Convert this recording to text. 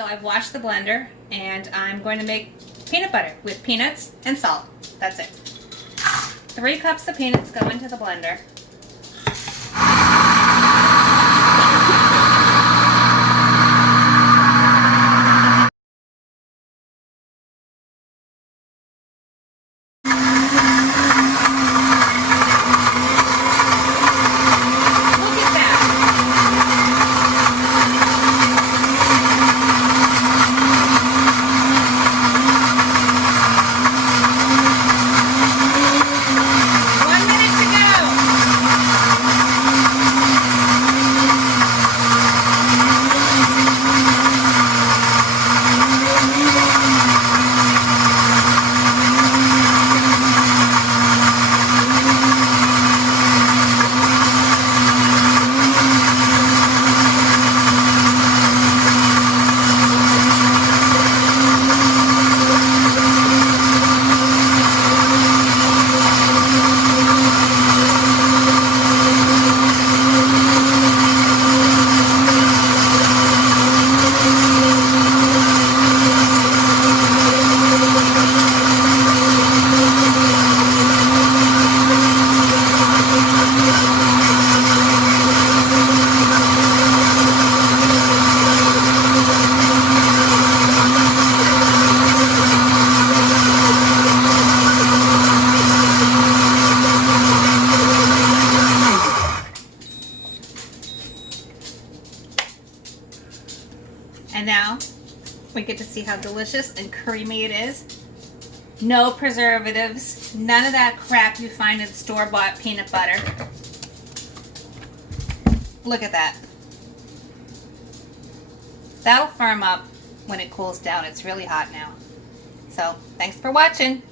So I've washed the blender and I'm going to make peanut butter with peanuts and salt. That's it. 3 cups of peanuts go into the blender. And now we get to see how delicious and creamy it is. No preservatives, none of that crap you find in store-bought peanut butter. Look at that. That'll firm up when it cools down. It's really hot now. So, thanks for watching.